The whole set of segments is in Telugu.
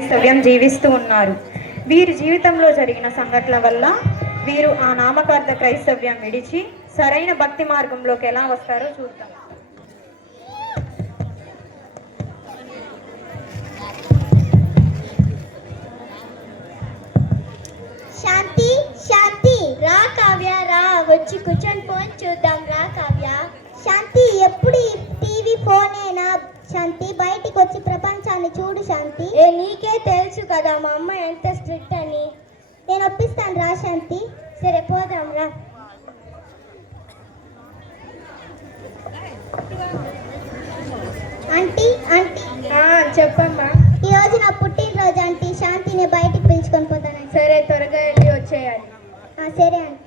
క్రైస్తవ్యం జీవిస్తూ ఉన్నారు. వీరి జీవితంలో జరిగిన సంఘటనల వల్ల వీరు ఆ నామకార్థ క్రైస్తవ్యం విడిచి సరైన భక్తి మార్గంలోకి ఎలా వస్తారో చూద్దాం. శాంతి శాంతి రా కావ్య రా, వచ్చి కూర్చొని ఫోన్ చూద్దాం రా కావ్య. శాంతి ఎప్పుడు టీవీ ఫోనేనా శాంతి? బయటికి వచ్చి ప్రపంచాన్ని చూడు శాంతి. నీకే తెలుసు కదా మా అమ్మ ఎంత స్ట్రిక్ట్ అని. నేను ఒప్పిస్తాను రా శాంతి. సరే పోదాం రా. ఆంటీ ఆంటీ చెప్పమ్మా. ఈ రోజు నా పుట్టినరోజు ఆంటీ. శాంతిని బయటికి పిలుచుకొని పోతాను. సరే త్వరగా వెళ్ళి వచ్చేయాలి. సరే ఆంటీ.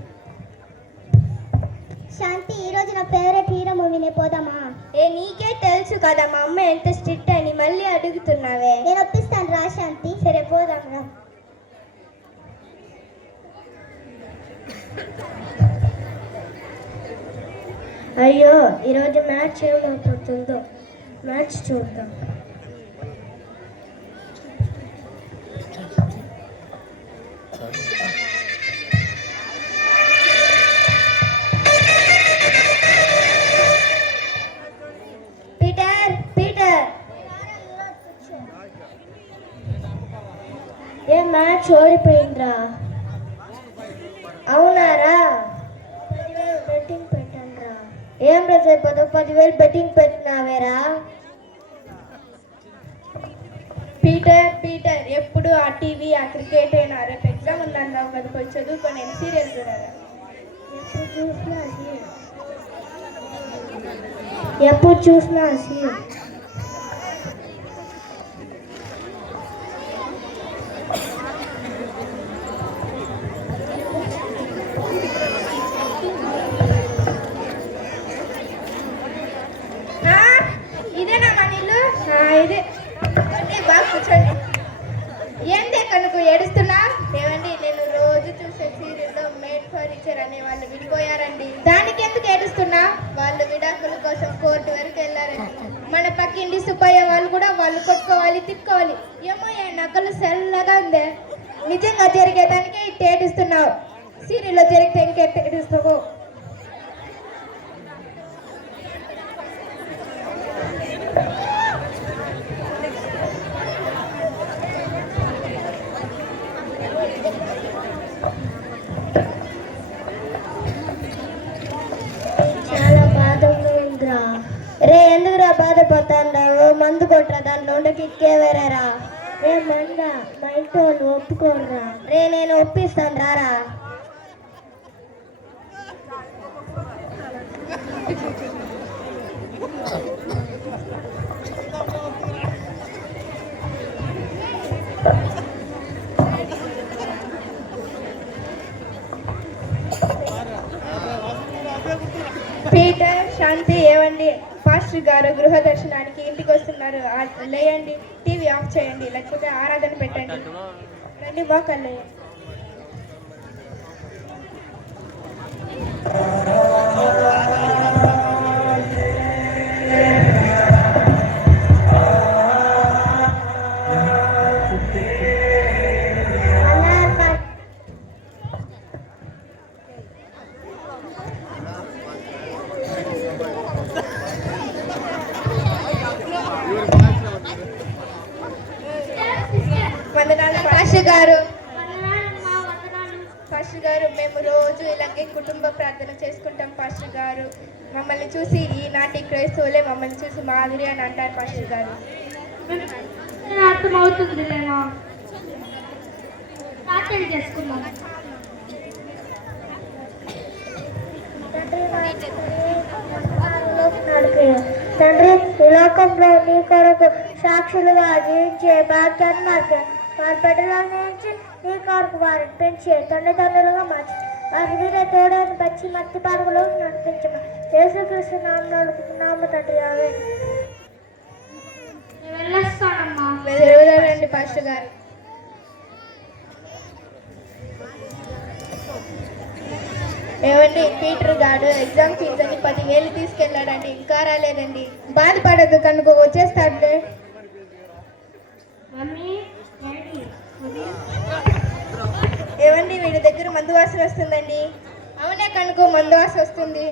శాంతి ఈ రోజు నా ఫేవరెట్ హీరో మూవీనే పోదామా? నీకే తెలుసు కదా మా అమ్మ ఎంత స్ట్రిక్ట్ అని మళ్ళీ అడుగుతున్నావే. నేను ఒప్పిస్తాను రా శాంతి. సరే పోదాం రా. అయ్యో ఈరోజు మ్యాచ్ ఏమవుతుందో మ్యాచ్ చూద్దాం. పీటర్ పీటర్ ఏ మ్యాచ్ ఓడిపోయిందిరా? అవునారా? 10,000 బెట్టింగ్ పెట్టండిరా. ఏం రేపు 10,000 బెట్టింగ్ పెట్టినావేరా? పీటర్ పీటర్ ఎప్పుడు ఆ టీవీ ఆ క్రికెట్ అయినా రేపు ఎగ్జామ్ ఉందన్నావు కదా, పోయి చదువుకొని నేను సీరియల్ చూడాలి. ఎప్పుడు చూసినా సీరియల్. ఇదేనా మా నీళ్ళు? ఇదే బాగా కూర్చోండి. ఏంటి కనుక ఏడుస్తున్నా? ఏమండి నేను రోజు చూసే సీరియల్లో మేడ్ ఫర్నిచర్ అనే వాళ్ళు విడిపోయారండి. దానికి ఎందుకు ఏడుస్తున్నా? వాళ్ళు విడాకుల కోసం కోర్టు వరకు వెళ్ళారండి. మన పక్కింటి సుబ్బయ్య వాళ్ళు కూడా వాళ్ళు కొట్టుకోవాలి తిట్టుకోవాలి. ఏమో ఏ నకలు సెల్లగా ఉందే. నిజంగా జరిగేదానికే ఇట్టు ఏడుస్తున్నావు. సీరియల్లో జరిగితే ఇంకెట్టు ఏడుస్తావు? రే ఎందుకురా బాధపడుతున్నావు? మందు కొట్టరా, దాంట్లో ఉండే కిక్కే వేరేరా. రే మంద మా ఇంట్లో వాళ్ళు ఒప్పుకోరా. రే నేను ఒప్పిస్తాను రారా. పీటర్ శాంతి ఏవండి, పాస్టర్ గారు గృహ దర్శనానికి ఇంటికి వస్తున్నారు. లేయండి, టీవీ ఆఫ్ చేయండి, లేకపోతే ఆరాధన పెట్టండి. రండి బాకల్లే. పాస్టర్ గారు మేము రోజు ఇలాగే కుటుంబ ప్రార్థన చేసుకుంటాం. పాస్టర్ గారు మమ్మల్ని చూసి ఈనాటి క్రైస్తవులే మమ్మల్ని చూసి మాదిరి అని అంటారు. పాస్టర్ గారు అర్థమవుతుంది చేసుకున్నాం. తండ్రి ఈ లోకంలో నీ కొరకు సాక్షులుగా జీవించే భాగ్యాన్ని మాకు వారి బిడ్డల నుంచి నీ కొరకు వారిని పెంచే తల్లిదండ్రులుగా మార్చి వారి వీరే తోడని పచ్చి మట్టి పార్కులో నడిపించమా. యేసుక్రీస్తు నామ తండ్రి అవే. వెళ్ళొస్తానమ్మా. వెళ్ళండి పాస్టర్ గారు. ఏమండి పీటర్ గారు ఎగ్జామ్ ఫీజు అని 10,000 తీసుకెళ్ళాడండి, ఇంకా రాలేదండి. బాధపడద్దు కనుక వచ్చేస్తాడులే. మమ్మీ వీడి దగ్గర మందు వాసన వస్తుందండి. అవునే కనుక మందు వాసన వస్తుంది.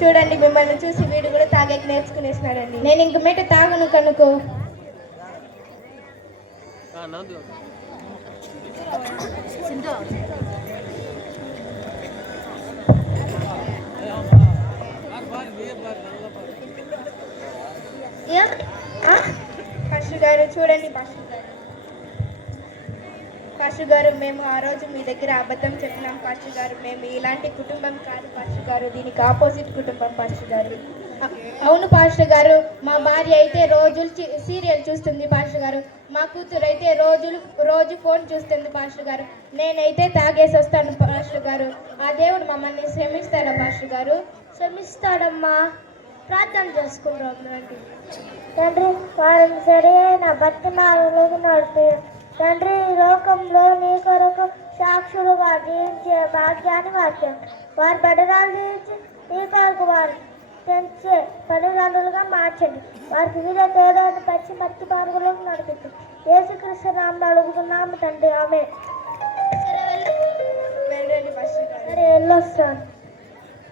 చూడండి, మిమ్మల్ని చూసి వీడు కూడా తాగేకి నేర్చుకునేసినాడండి. నేను ఇంక మీట తాగను కనుకో. పాస్టర్ గారు చూడండి, పాస్టర్ గారు మేము ఆ రోజు మీ దగ్గర అబద్ధం చెప్పినాం పాస్టర్ గారు. మేము ఇలాంటి కుటుంబం కాదు పాస్టర్ గారు, దీనికి ఆపోజిట్ కుటుంబం పాస్టర్ గారు. అవును పాస్టర్ గారు, మా భార్య అయితే రోజులు సీరియల్ చూస్తుంది పాస్టర్ గారు. మా కూతురు అయితే రోజు ఫోన్ చూస్తుంది పాస్టర్ గారు. నేనైతే తాగేసి వస్తాను పాస్టర్ గారు. ఆ దేవుడు మమ్మల్ని క్షమిస్తాడా పాస్టర్ గారు? క్షమిస్తాడమ్మా. ప్రార్థన చేసుకుంటాం రండి. తండ్రి, వారిని సరైన భక్తి మార్గంలోకి నడిపి తండ్రి, ఈ లోకంలో నీ కొరకు సాక్షులుగా జీవించే భాగ్యాన్ని మార్చండి. వారి బడరాలు జీవించి నీ కొరకు వారు పెంచే పనులండులుగా మార్చండి. వారికి మీద తోడని పచ్చి మత్తి మార్గంలోకి నడిపించండి. యేసుక్రీస్తు నామమున అడుగుతున్నాము తండ్రి, ఆమె. సరే, వెళ్ళొస్తాను.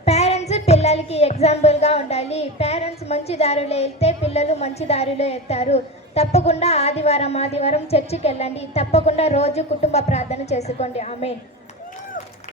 పేరెంట్స్ పిల్లలకి ఎగ్జాంపుల్గా ఉండాలి. పేరెంట్స్ మంచి దారిలో వెళ్తే పిల్లలు మంచి దారిలో వెళ్తారు. తప్పకుండా ఆదివారం చర్చికి వెళ్ళండి. తప్పకుండా రోజు కుటుంబ ప్రార్థన చేసుకోండి. ఆమేన్.